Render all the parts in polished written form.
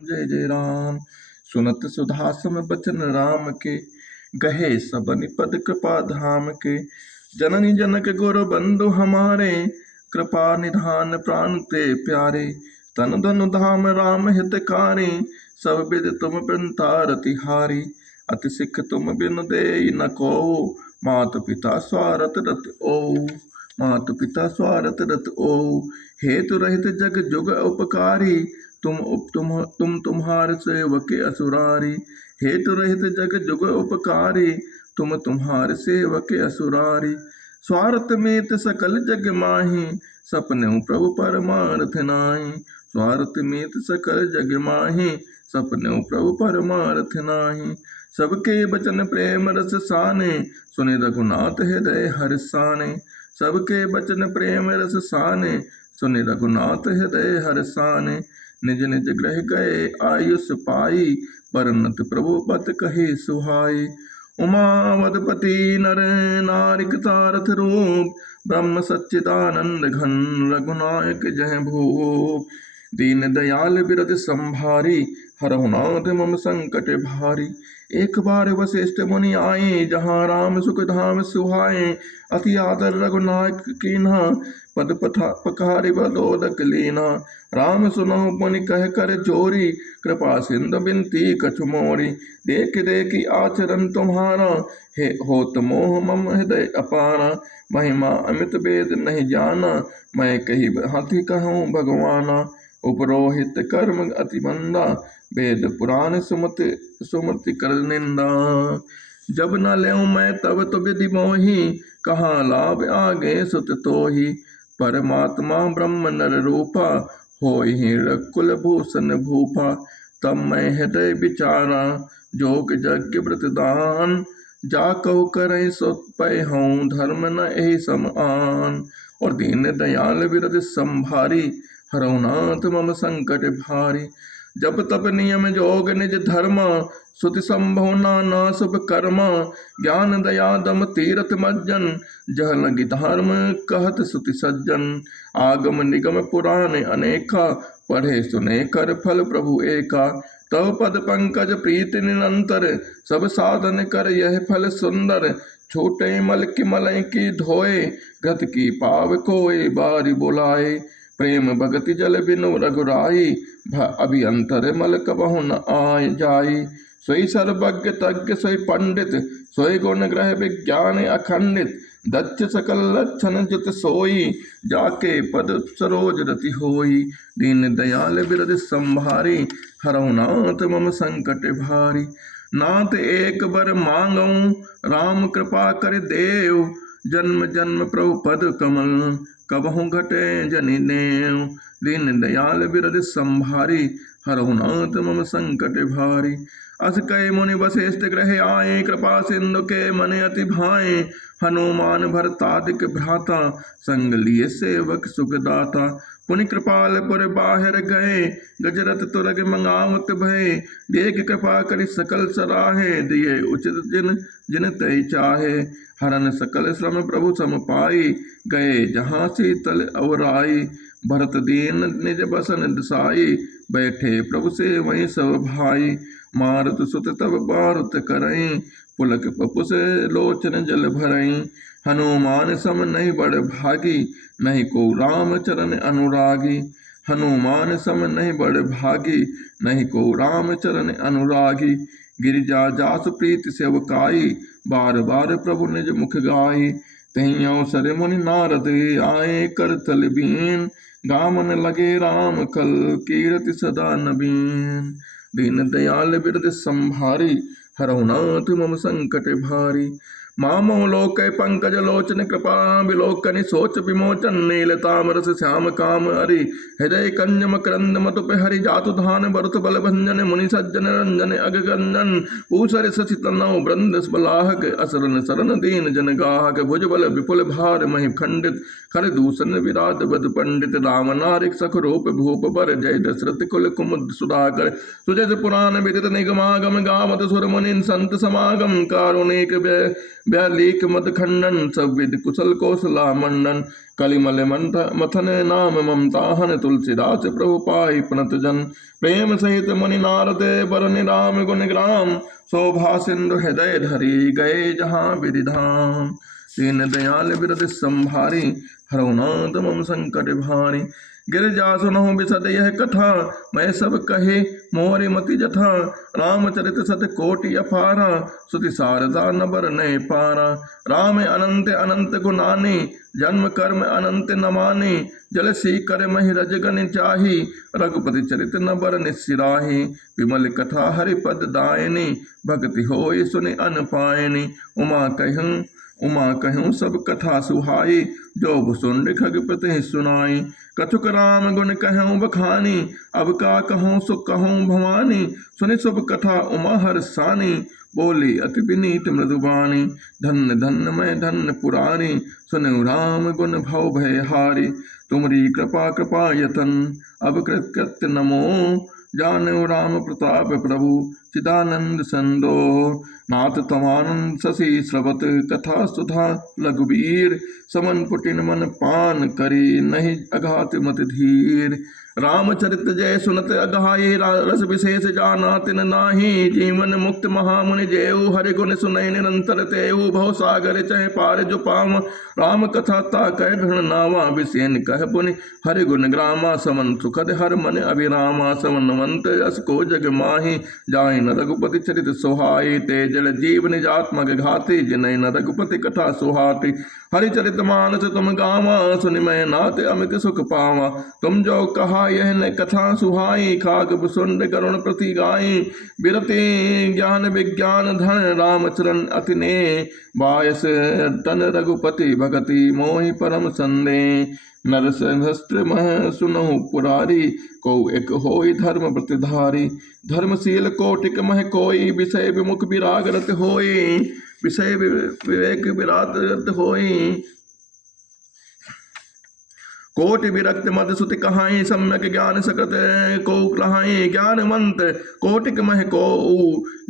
जय जय राम। सुनत सुधासम बचन राम के, गहे सबनि पद कृपा धाम के। जननी जनक गुरु बंधु हमारे, कृपा निधान प्राण ते प्यारे। तन धन धाम राम हितकारी, सब विद तुम पिंता रतिहारी। अति सिख तुम बिन देई न को, मात पिता स्वारथ रत ओ। मात पिता स्वारथ रत ओ। हेतु रहित जग जुग उपकारी, तुम तुम्हार सेवक असुरारी। हेतु रहित जग जुग उपकारी, तुम तुम्हार सेवक असुरारी। स्वार्थ में सकल जग माही, सपने प्रभु परमार्थ नाहि। स्वार्थ में सकल जग माही, सपने प्रभु परमार्थ नाहि। सबके बचन प्रेम रस साने, सुनि रघुनाथ हृदय हर्षाने। सबके बचन प्रेम रस साने, सुनि रघुनाथ हृदय हर्षाने। निज निज ग्रह गए आयुष पाई, परनत प्रभु पत कहे सुहाई। उमावदपति नर नारिक सारथ रूप, ब्रह्म सच्चिदानंद घन रघुनायक जय भूप। दीन दयाल बिरद संभारी, हरहु नाथ मम संकट भारी। एक बार वशिष्ठ मुनि आए, जहाँ राम सुख धाम सुहाए। अति आदर रघुनायक कीन्हा, पद पखारि बदोदक लीना। राम सुनो मुनि कह कर जोरी, कृपा सिंधु बिनती कछु मोरी। देख देख आचरण तुम्हारा, हे होत मोह मम हृदय अपारा। महिमा अमित वेद नहीं जाना, मैं कही हाथी कहूँ भगवाना। उपरोहित कर्म अति मंदा, वेद पुराण सुमति कर निंदा। जब न लेऊं मैं तब तो विधि मोही, कहाँ लाभ आगे सुत तोही। परमात्मा ब्रह्म नर रूपा, होहि रघुकुल भूषण भूपा। तब मैं हृदय विचारा, जोग यज्ञ व्रत दान। जा कहु करें सो पै हूँ, धर्म न एहि समान। और दीन दयाल बिरद संभारी, हरहु नाथ मम संकट भारी। जब तप नियम जोग निज धर्म, श्रुति संभव नाना शुभ कर्म। ज्ञान दया दम तीरथ मज्जन, जह लगी धर्म कहत श्रुति सज्जन। आगम निगम पुराण अनेका, पढ़े सुने कर फल प्रभु एका। तव पद पंकज प्रीति निरंतर, सब साधन कर यह फल सुंदर। छोटे मल की मलय की धोए, गत की पाव कोई बारी बुलाए। प्रेम भगति जल बिनु रघुराई, अभियंतर मल कबहु न आय जाई। सोई सर्वज्ञ तज्ञ सोई पंडित, सोई गुण ग्रह विज्ञान अखंडित। दक्ष सकल लक्षण जुत सोई, जाके पद सरोज रति होई। दीन दयाल बिरद संभारी, हरहु नाथ मम संकट भारी। नाथ एक बर मांगऊं, राम कृपा कर देव। जन्म जन्म प्रभु पद कमल, कबहु घटे जनि नेव। दीन दयाल बिरद संभारी, हरहु नाथ मम संकट भारी। अस कई मुनि वशिष्ठ गृह आए, कृपा सिंधु के मन अति भाए। हनुमान भरतादिक भ्राता, संग लिए सेवक सुखदाता। पुनि कृपालपुर बाहिर गए, गजरथ तुरग मंगावत भय। देख कृपा करि सकल सराहे, दिए उचित जिन जिन तय चाहे। हरन सकल श्रम प्रभु सम पाई, गए जहाँ शीतल अवराई। भरत दीन निज बसन दिसाई, बैठे प्रभु से वहीं सब भाई। मारुत सुत तब मारुत करई, पुलक पपु से लोचन जल भरई। हनुमान सम नहीं बड़ भागी, नहीं को राम चरण अनुरागी। हनुमान सम नहीं बड़ भागी, नहीं को राम चरण अनुरागी। गिरिजा जासु प्रीति सेवकाई, बार बार प्रभु निज मुख गाई। तहीं अवसर मुनि नारद आए, कर तल बीन। गामन लगे राम कल, कीरति सदा नबीन। दीन दयाल बिरद संभारी, हरहु नाथ मम संकट भारी। मामो लोक पंकज लोचन, कृपा विलोकनि सोच विमोचन। नील तामरस श्याम काम हरि, हृदय कंज मकरंद मधुप हरि। जातु धान बरुत बल भंजन, मुनि सज्जन रंजन अगगंजन। पूसर शशि तनौ वृंद बलाहक, असरन सरन दीन जन गाहक। भुज बल विपुल भार महि खंडित, खर दूषण विराट बद पंडित। राम नारिक सख रूप भूप बर, जय दशरथ कुल कुमुद सुधाकर। सुजस पुराण विदित निगमागम, गावत सुर मुनि संत समागम। कारुणिक व्यालीक मद खंडन सब विद कुशल कौशला मंडन कलिमल मथन नाम ममता हन तुलसीदास प्रभु पाई प्रणत जन प्रेम सहित मुनि नारद बरन राम गुण ग्राम शोभा सिंधु हृदय धरी गए जहाँ विधिधाम दीन दयाल बिरद संभारी हरनाथ मम संकट भारी गिरजा सुनहु बिसद यह कथा मैं सब कहे मोरि मति जथा रामचरित सत कोटि अपारा सुति सारदा नबर नय पारा राम अनंत अनंत गुनानी जन्म कर्म अनंत न माने जल सी कर महि रजगन चाही रघुपति चरित नबर निसिराही विमल कथा हरिपद दायनी भक्ति होय सुनि अन पायनी उमा कहूँ सब कथा सुहाई जो भुसुंड खगपति सुनाई कछुक राम गुण कहूँ बखानी अब का कहूँ सुख कहूँ भवानी सुनि सब कथा उमा हर सानी बोली अति विनीत मृदुबानी धन्य धन्य मैं धन्य पुरानी सुनु राम गुण भव भय हारी तुमरी कृपा कृपा यतन अब कृत्य नमो जानो राम प्रताप प्रभु चिदानंद संदो नाथ तमानंद शशि स्रवत कथा सुधा लघुवीर समन पुटिन मन पान करी नहीं अघात मत धीर रामचरित जय सुनत अघाये रस विशेष जाना तिन नाही जीवन मुक्त महामुनि जयऊ हरि गुण सुनय निरंतर तेऊ भव सागर चह पार जो पाम राम कथा ता कह ढण नावा विषेन कह पुनि हरि गुण ग्रामा समन सुखद हर मन अभिरामा समनवंत यस को जग माही जाय न रघुपति चरित सोहाई ते जल जीव निजात्मक घाति जिनय न रघुपति कथा सुहाती हरिचरित मानस तुम गावा सुनि मैं नाथ अमित सुख पावा तुम जो कहा यह न कथा सुहाई खाक सुंड करुण प्रति गाई बिरते ज्ञान विज्ञान धन रामचरण अति ने बायस तन रघुपति भगति मोहि परम संदे नर सहस्त्र मह सुनहु पुरारी को एक होई धर्म प्रतिधारी धर्मशील कोटिक मह कोई विषय विमुख विराग रत होई विषय विवेक विराट रत होई कोटि विरक्त मद सुति कहाई सम्यक ज्ञान सकत को कहाई ज्ञानवंत कोटिक मह को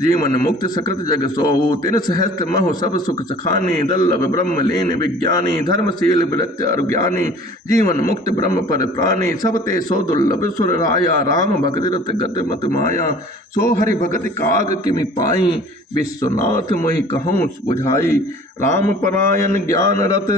जीवन मुक्त सकृत जग सोऊ तिन सहस्त्र मह सब सुख सखानी दल्लभ ब्रह्म लीन विज्ञानी धर्मशील विरक्त अरुज्ञानी जीवन मुक्त ब्रह्म पर प्राणी सब ते सो दुर्लभ सुर राया राम भगत रत गत मत माया सो हरि भगति काग किमि पाई विश्वनाथ मोहि कहूँ बुझाई राम परायण ज्ञान रत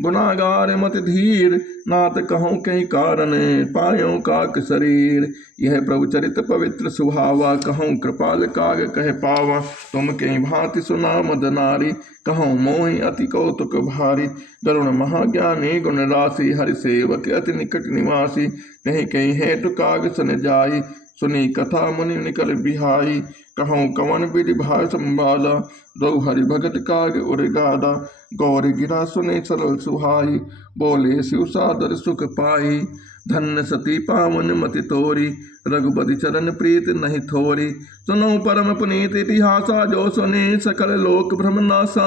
गुनागार मत धीर नाथ कहूँ कई कारण पायों काक शरीर यह प्रभु चरित पवित्र सुहावा कहूँ कृपाल काग कह पावा तुम कई भांति सुना मद नारी कहूँ मोहि अति कौतुक भारी गरुण महाज्ञानी गुण राशि हरि सेवक अति निकट निवासी कहीं कहीं हेतु काग सन जाई सुनी कथा मुनि निकल बिहाई कहूँ कवन विधि भाय संवादा दो हरि भगत काग उर गादा गौरी गिरा सुने सरल सुहाई बोले शिव सादर सुख पाई धन्य सती पावन मति तोरी रघुपति चरण प्रीत नहीं थोरी सुनो परम पुनीत इतिहासा जो सुने सकल लोक भ्रमनासा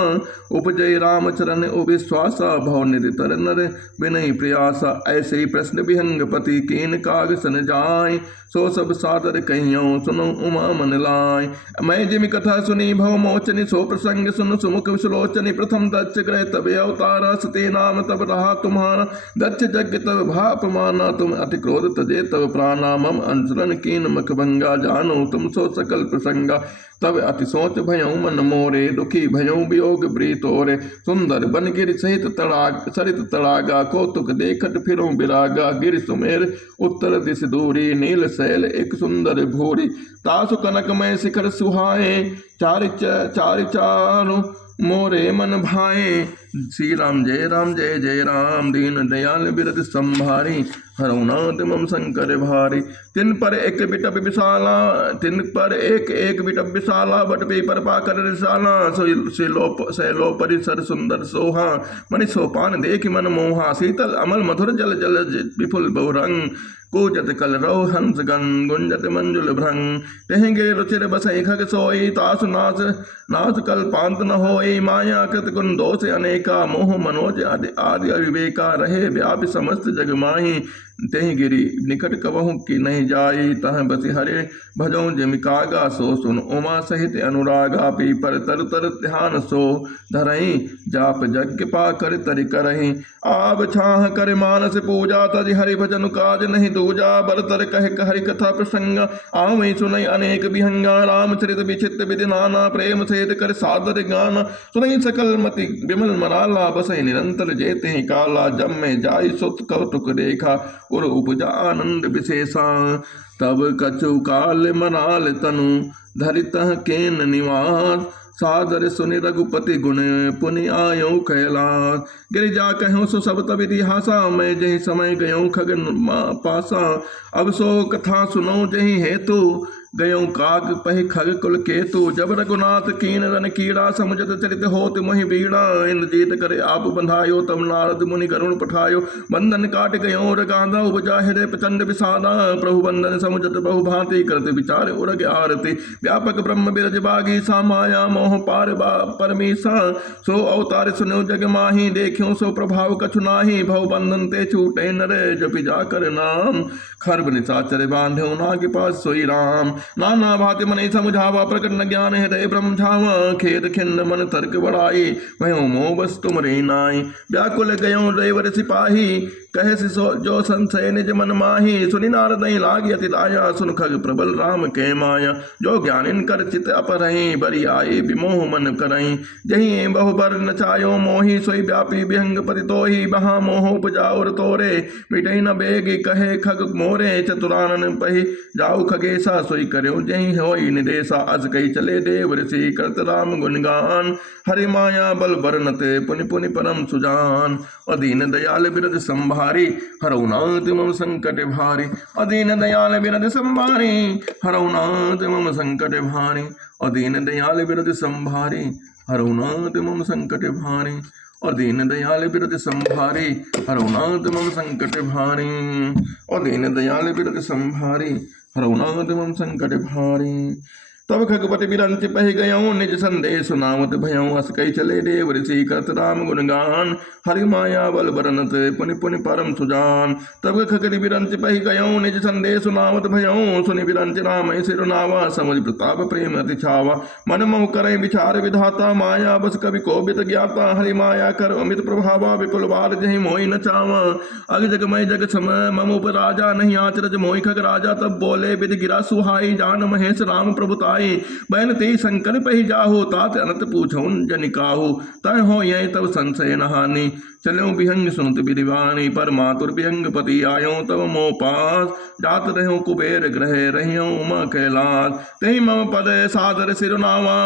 उपजय राम चरण उविश्वासा भव निधि तर नर विनय प्रयासा ऐसे ही प्रश्न विहंग पति कीन काग सन जाय सो सब सादर कहियो सुनो उमा मन लाय मैं जिमि कथा सुनी भव मोचनी सो प्रसंग सुन सुमुख विसलोचनी प्रथम दक्ष ग्रह तब अवतारा सते नाम तब रहा तुम्हारा दक्ष यज्ञ तब भाप माना तुम अति क्रोध तजे तब प्राणा मम अंसरण कीन मखभंगा जानो तुम सो सकल प्रसंगा तब अति सोच भयऊ मन मोरे दुखी भयऊ वियोग ब्रीतोरे सुंदर बन गिर सहित तड़ाग सरित तड़ागा कौतुक देखत फिरो बिरागा गिर सुमेर उत्तर दिश दूरी नील शैल एक सुंदर भूरी तासु कनक में शिखर सुहाए चारि चारु मोरे मन भाए श्री राम जय जय राम दीन दयाल बिरद संभारी हरनाथ मम शंकर भारी तिन पर एक बिटप विशाला बट पर पाकर रिसाला सैलो परिसर सुंदर सोहा मणि सोपान देख मन मोहा शीतल अमल मधुर जल जल विपुल बहुरंग कूजत कल रौ हंस गन गुंजत मंजुल भ्रंग कहेंगे रुचिर बसई खग सोई तासु नाच कल पांत न होई माया कृत गुण दोष अनेका मोह मनोज आदि अविवेका रहे व्यापी समस्त जग माही तेहि गिरि निकट कबहु की नहीं जाई, तह बसि हरे भजौ जिमिकागा, सो सुन उमा सहित अनुरागा, पीपर तर तर ध्यान सो धरहि, जाप यज्ञ पा कर तरि करहि, आब छाह कर मानस पूजा, तज हरि भजन काज नहीं दूजा, बर तर कह हरि कथा प्रसंग, आवै सुनई अनेक विहंगा, रामचरित विचित्र विधि नाना, प्रेम सहित कर सादर गाना, सुनई सकल मति विमल मनाला, बसई निरंतर जेते ही काला, जब में जाय सुत कौतुक देखा, उर उपजा आनंद विशेषा, तब कछु काल मनाल तनु, धरितः केन निवास, सादर सुनि रघुपति गुण, पुनि आयो कैलास, गिरिजा कहूँ सो सब तब इतिहासा, मैं जही समय गयो खगन पासा, अब सो कथा सुनो जही हेतु, गयो काग पहि खग कुल केतु, जब रघुनाथ कीन रन कीड़ा, समुझत चरित होत मोहि बीड़ा, इंद्रजीत करे आप बंधायो, तब नारद मुनि करुण पठायो, बंधन काट गयो रगादा, उपजा हृदय प्रचंड विषादा, प्रभु बंधन समुझत बहु भांति, करत विचार उरग आरती, व्यापक ब्रह्म बिरज बागी, सा माया मोह पार परमीसा, सो अवतार सुनो जग माही, देखियो सो प्रभाव कछु नाही, भव बंधन ते छूटे नरे, जपि जाकर नाम, खर्ब निशाचर बांधो नाग पास सोई राम, नाना भांति मन समुझावा, प्रकट न ज्ञान हृदय ब्रह्म झावा, खेद खिन्न मन तर्क बढ़ाई, वह मोह बस तुम रे नाई, व्याकुल गयो देवर सिपाही, कहे जो संशय निज मन माही, सुनि नारद लागी अति दाया, सुन खग प्रबल राम के माया, जो ज्ञान इनकर चित अपरहि, बरि आए विमोह मन करहि, जही बहु बर नचायो मोहि, सोई व्यापी विहंग पति तोहि, बहा मोह उपजाउर तोरे, मिटई न बेगी कहे खग मोरे, चतुरानन पहि जाऊ खगेसा, सोई कर्यो जही होई निदेशा, अस कही चले देव ऋषि, करत राम गुणगान, हरि माया बल बरनते, पुनि पुनि परम सुजान, अदीन दयाल बिरद संभारी, हरऊ नाथ मम संकट भारी, अदीन दयाल बिरद संभारी, हरऊ नाथ मम संकट भारी, अदीन दयाल बिरद संभारी, हरऊ नाथ मम संकट भारी, और दीन दयाल बिरद संभारी, हरऊ नाथ मम संकट भारी, और दीन दयाल बिरद संभारी, हरऊ नाथ मम संकट भारी, तब खगपति बिरंच पहि गयऊँ, निज संदेश सुनावत भयऊँ, अस कही चले देव ऋषि, करत राम गुणगान, हरि माया बल बरनत, पुनि पुनि परम सुजान, तब खगरि बिरंच पहि गयऊँ, निज संदेश सुनावत भयऊँ, सुनि बिरंच राम सिरुनावा, समझ प्रताप प्रेम अति छावा, मन मोह करई विचार विधाता, माया बस कवि कोबित ज्ञाता, हरि माया कर अमित प्रभावा, विपुल बार जहि मोहि न चावा, अग जगमय जग सम मम उपराजा, नहीं आचरज मोहि खग राजा, तब बोले विधि गिरा सुहाई, जान महेश राम प्रभुता, बैन ते शंकर पहि जाहु, तात अनंत पूछौ जनि काहू, तय हो यह तब संशय नहानी, चलो विहंग सुनत विधिवानी, पर मातुर विहंग पति आयो, तब मोह पास, जात रहो कुबेर ग्रह रहियो उमा कैलास, तेहि मम पद सादर सिरुनावा,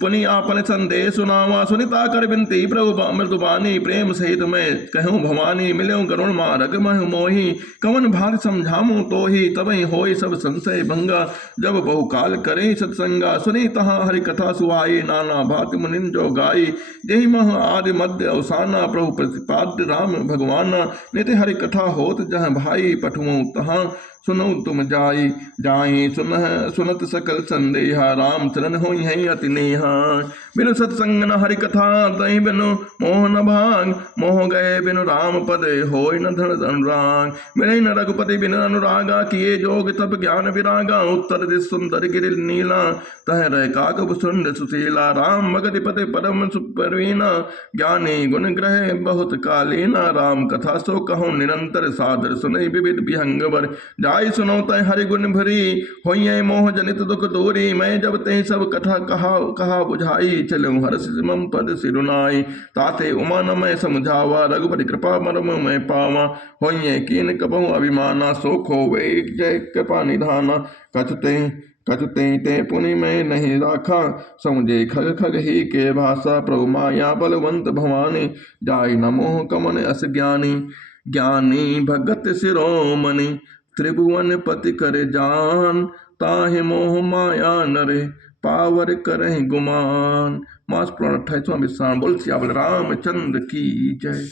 पुनि आपन संदेश सुनावा, सुनिता कर बिनती प्रभु मृदुबानी, प्रेम सहित मैं कहूँ भवानी, मिलो गरुण मारग मह मोही, कवन भाग समझामू तोहि, तबहि होय सब संशय भंगा, जब बहु काल करे सत्संगा, सुनी तहाँ हरि कथा सुहाई, नाना भांति मुनिन जो गाई, जहि मह आदि मध्य अवसाना, प्रभु प्रतिपाद्य राम भगवाना, नित हरि कथा होत जहाँ भाई, पठुओं तहाँ सुनो तुम जाई, जाई सुनत सकल संदेहा, राम चरण होई है अति नेहा, बिनु सत्संग न हरि कथा, तहि बिनु मोह न भाग, मोह गए बिनु राम पद, होय न धन अनुराग, मिले न रघुपति बिनु अनुरागा, किए जोग तब ज्ञान विरागा, उत्तर दिश सुंदर गिरि नीला, तह रह काकब सुंद सुशीला, राम भगति पति परम सुपरवीना, ज्ञानी गुण ग्रह बहुत कालीना, राम कथा सो कहूँ निरंतर, सादर सुनई विविध विहंगवर, जाय सुनो तय हरि गुण भरी, होइए मोह जनित दुख दूरी, मैं जब ते सब कथा कहा बुझाई, चलो हर्ष मम पद सिरुनाई, ताते उमा न मैं समझावा, रघुपति कृपा मरम मैं पावा, होइए कीन कबहु अभिमाना, सो खोवे जय कृपा निधाना, कछुते ते पुनि मैं नहीं राखा, समझे खग खग ही के भाषा, प्रभु माया बलवंत भवानी, जाय न मोह कमन अस ज्ञानी, ज्ञानी भगत शिरोमणि, त्रिभुवन पति कर जान, ताहि मोह माया नरे, पावर करहि गुमान। मास पुराण 28वां विश्राम। बोल सियावल रामचंद्र की जय।